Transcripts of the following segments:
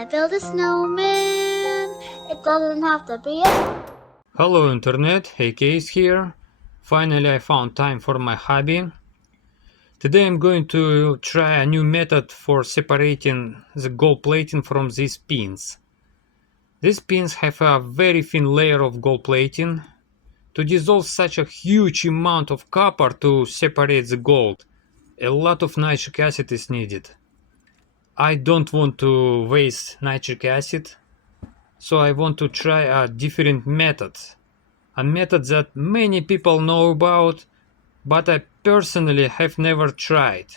wanna build a snowman. It doesn't have to be a... Hello Internet, hey Case here. Finally I found time for my hobby. Today I'm going to try a new method for separating the gold plating from these pins. These pins have a very thin layer of gold plating. To dissolve such a huge amount of copper to separate the gold, a lot of nitric acid is needed. I don't want to waste nitric acid, so I want to try a different method. A method that many people know about, but I personally have never tried.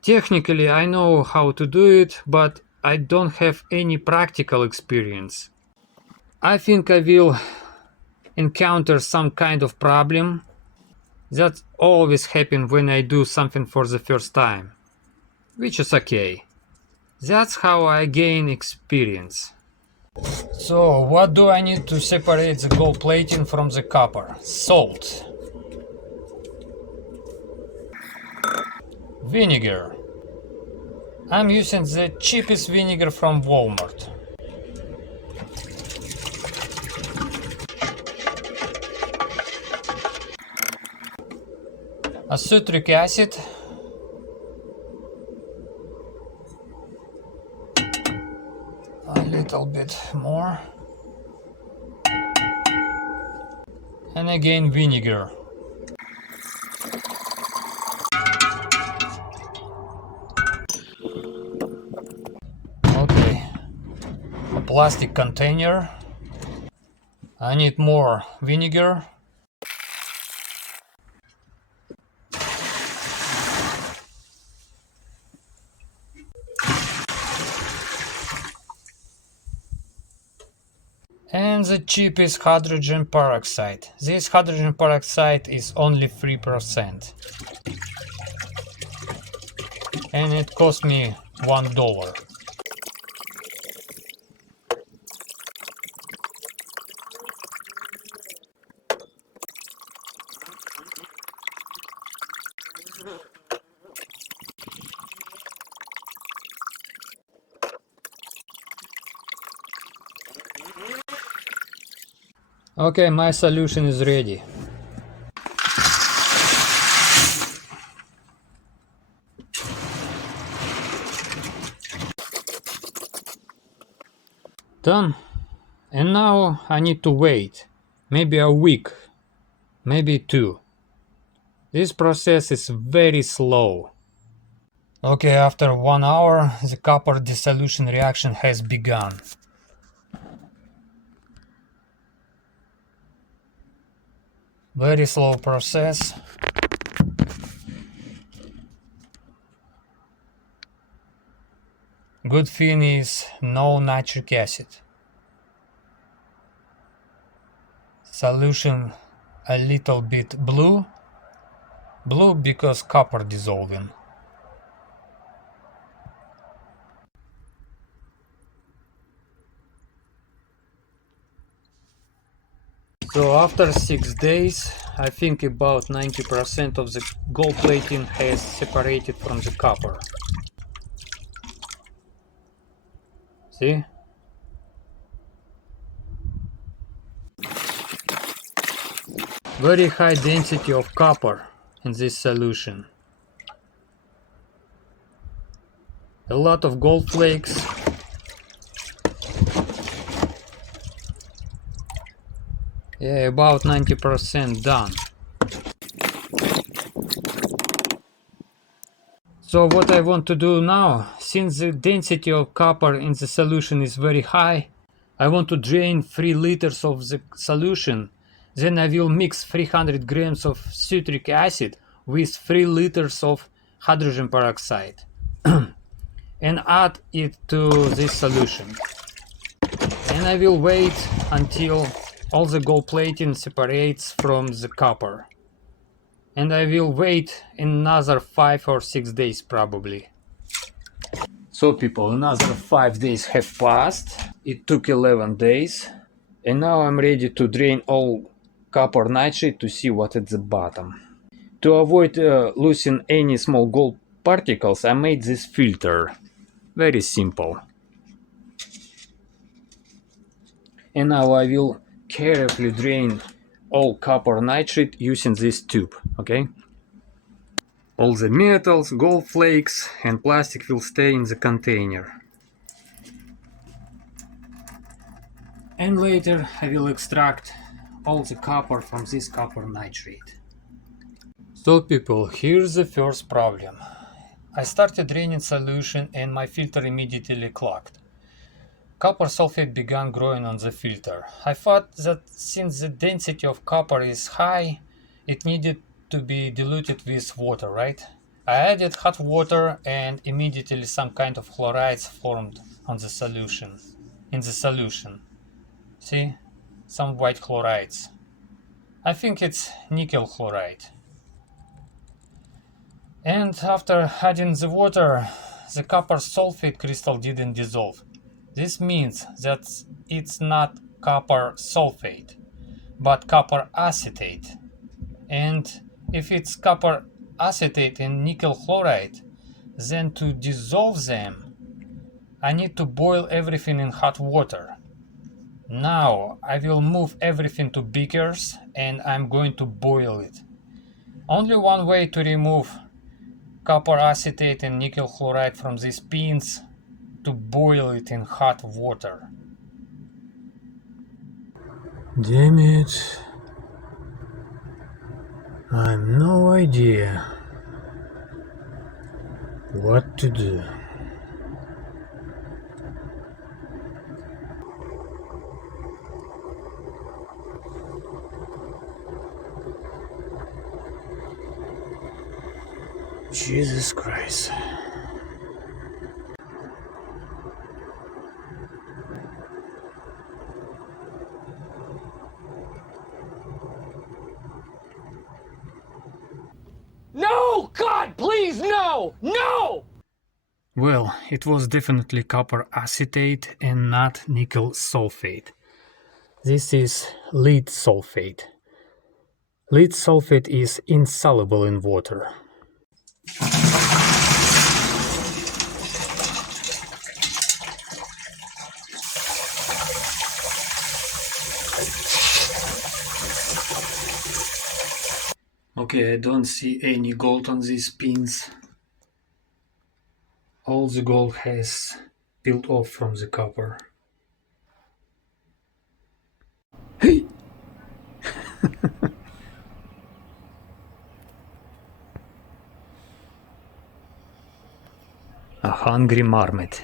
Technically I know how to do it, but I don't have any practical experience. I think I will encounter some kind of problem. That always happens when I do something for the first time, which is okay. That's how I gain experience. So, what do I need to separate the gold plating from the copper? Salt, vinegar. I'm using the cheapest vinegar from Walmart. Citric acid. A little bit more. And again vinegar. Okay. A plastic container. I need more vinegar. And the cheapest hydrogen peroxide. This hydrogen peroxide is only 3%. And it cost me $1. Okay, my solution is ready. Done. And now I need to wait. Maybe a week. Maybe 2. This process is very slow. Okay, after 1 hour, the copper dissolution reaction has begun. Very slow process. Good thing is no nitric acid. Solution a little bit blue. Blue because copper dissolving. So after 6 days, I think about 90% of the gold plating has separated from the copper. See? Very high density of copper in this solution. A lot of gold flakes. Yeah, about 90% done. So what I want to do now, since the density of copper in the solution is very high, I want to drain 3 liters of the solution. Then I will mix 300 grams of citric acid with 3 liters of hydrogen peroxide and add it to this solution. And I will wait until all the gold plating separates from the copper. And I will wait another 5 or 6 days probably. So people, another 5 days have passed. It took 11 days. And now I'm ready to drain all copper nitrate to see what at the bottom. To avoid losing any small gold particles, I made this filter. Very simple. And now I will carefully drain all copper nitrate using this tube, okay? All the metals, gold flakes and plastic will stay in the container. And later I will extract all the copper from this copper nitrate. So people, here's the first problem. I started draining solution and my filter immediately clogged. Copper sulfate began growing on the filter. I thought that since the density of copper is high, it needed to be diluted with water, right? I added hot water and immediately some kind of chlorides formed on the solution. In the solution. See? Some white chlorides. I think it's nickel chloride. And after adding the water, the copper sulfate crystal didn't dissolve. This means that it's not copper sulfate, but copper acetate. And if it's copper acetate and nickel chloride, then to dissolve them, I need to boil everything in hot water. Now I will move everything to beakers and I'm going to boil it. Only one way to remove copper acetate and nickel chloride from these pins, to boil it in hot water. Damn it. I have no idea what to do. Jesus Christ. No! God, please, no! No! Well, it was definitely copper acetate and not nickel sulfate. This is lead sulfate. Lead sulfate is insoluble in water. Okay, I don't see any gold on these pins. All the gold has peeled off from the copper. Hey! A hungry marmot.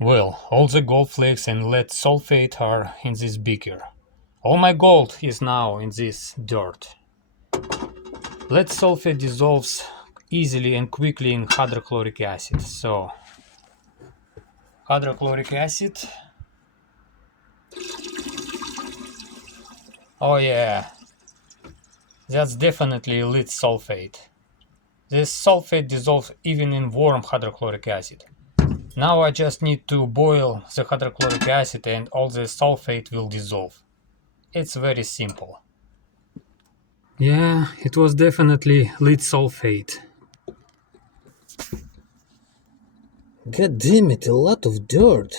Well, all the gold flakes and lead sulfate are in this beaker. All my gold is now in this dirt. Lead sulfate dissolves easily and quickly in hydrochloric acid. So, hydrochloric acid. Oh yeah, that's definitely lead sulfate. This sulfate dissolves even in warm hydrochloric acid. Now I just need to boil the hydrochloric acid and all the sulfate will dissolve. It's very simple. Yeah, it was definitely lead sulfate. God damn it, a lot of dirt.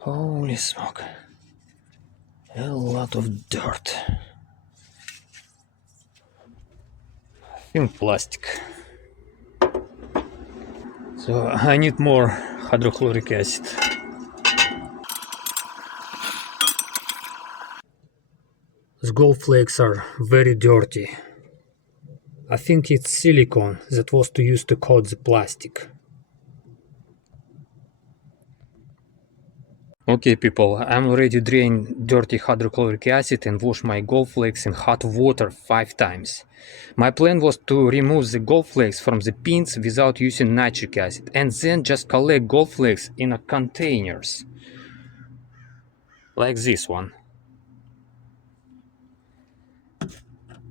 Holy smoke. A lot of dirt. Thin plastic. So I need more hydrochloric acid. The gold flakes are very dirty. I think it's silicone that was used to coat the plastic. Okay people, I'm already drained dirty hydrochloric acid and wash my gold flakes in hot water 5 times. My plan was to remove the gold flakes from the pins without using nitric acid and then just collect gold flakes in a containers. Like this one.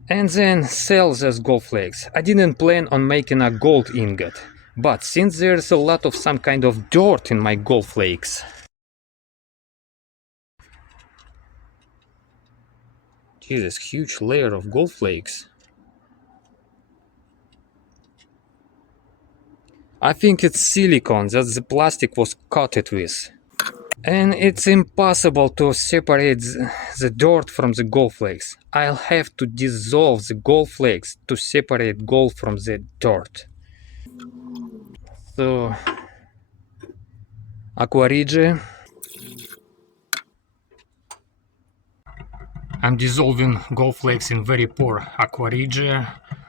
And then sell those gold flakes. I didn't plan on making a gold ingot. But since there's a lot of some kind of dirt in my gold flakes, Jesus, huge layer of gold flakes. I think it's silicone that the plastic was coated with. And it's impossible to separate the dirt from the gold flakes. I'll have to dissolve the gold flakes to separate gold from the dirt. So, aquarige. I'm dissolving gold flakes in very poor aquarige.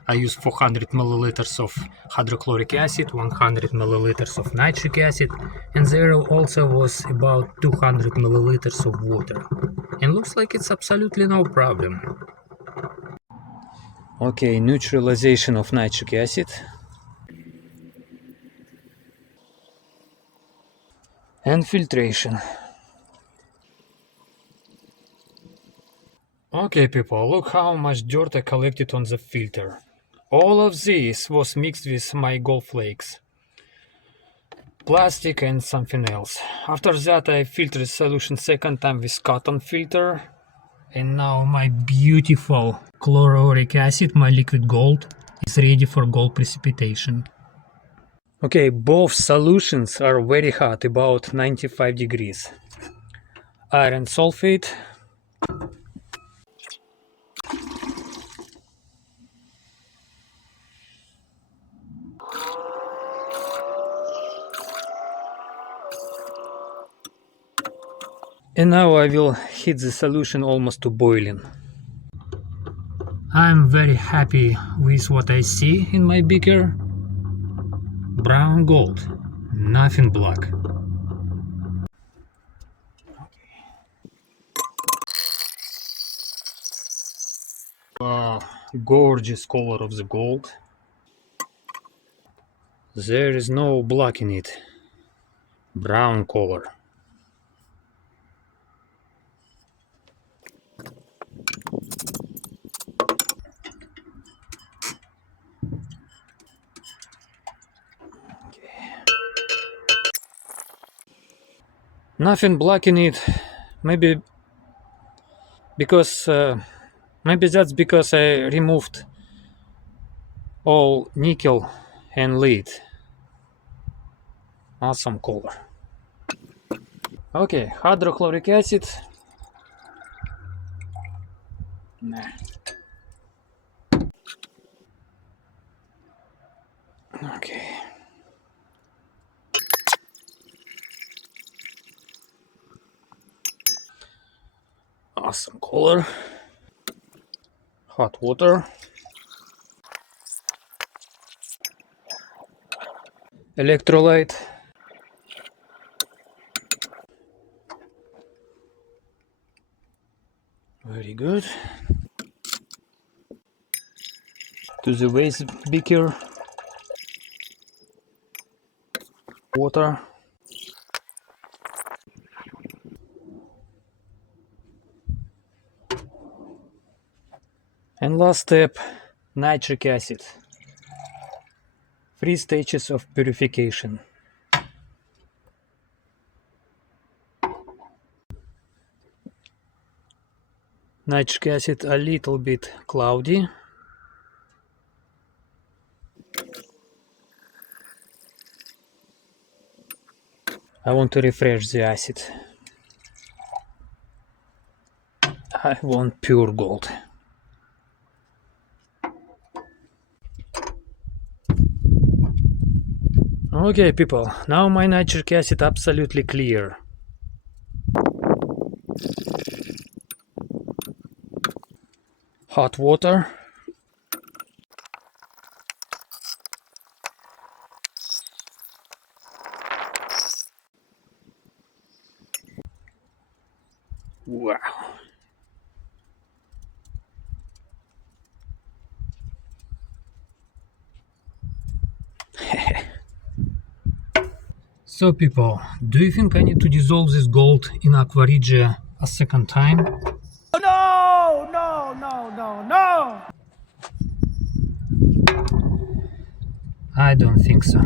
I use 400 milliliters of hydrochloric acid, 100 milliliters of nitric acid, and there also was about 200 milliliters of water. And looks like it's absolutely no problem. Okay, neutralization of nitric acid. And filtration. Okay, people, look how much dirt I collected on the filter. All of this was mixed with my gold flakes, plastic and something else. After that I filtered the solution second time with cotton filter, and now my beautiful chloruric acid, my liquid gold, is ready for gold precipitation. Okay, both solutions are very hot, about 95 degrees. Iron sulfate. And now I will heat the solution almost to boiling. I'm very happy with what I see in my beaker. Brown gold, nothing black. Wow, gorgeous color of the gold. There is no black in it. Brown color. Nothing black in it. Maybe because maybe that's because I removed all nickel and lead. Awesome color. Okay, hydrochloric acid. Nah. Okay. Awesome color. Hot water. Electrolyte. Very good. To the waste beaker. Water. And last step, nitric acid. 3 stages of purification. Nitric acid a little bit cloudy. I want to refresh the acid. I want pure gold. Okay, people, now my nitric acid absolutely clear. Hot water. Wow. So people, do you think I need to dissolve this gold in aquarige a second time? No, no, no, no, no! I don't think so.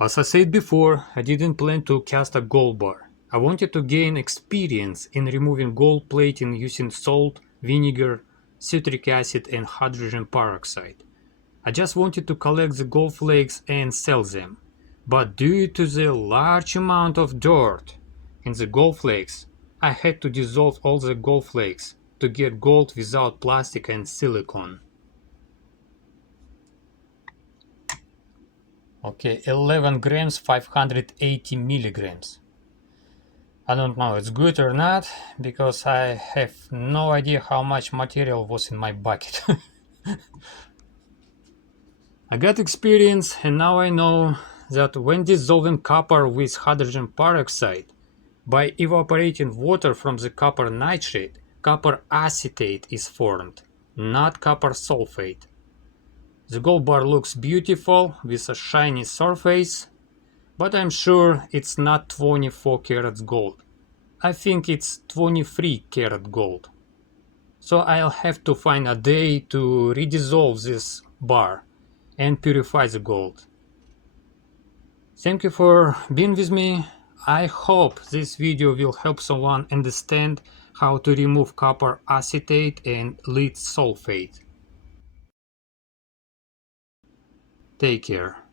As I said before, I didn't plan to cast a gold bar. I wanted to gain experience in removing gold plating using salt, vinegar, citric acid and hydrogen peroxide. I just wanted to collect the gold flakes and sell them. But due to the large amount of dirt in the gold flakes, I had to dissolve all the gold flakes to get gold without plastic and silicone. Okay, 11 grams, 580 milligrams. I don't know it's good or not, because I have no idea how much material was in my bucket. I got experience and now I know that when dissolving copper with hydrogen peroxide, by evaporating water from the copper nitrate, copper acetate is formed, not copper sulfate. The gold bar looks beautiful with a shiny surface, but I'm sure it's not 24 karat gold. I think it's 23 karat gold. So I'll have to find a day to redissolve this bar and purify the gold. Thank you for being with me. I hope this video will help someone understand how to remove copper acetate and lead sulfate. Take care.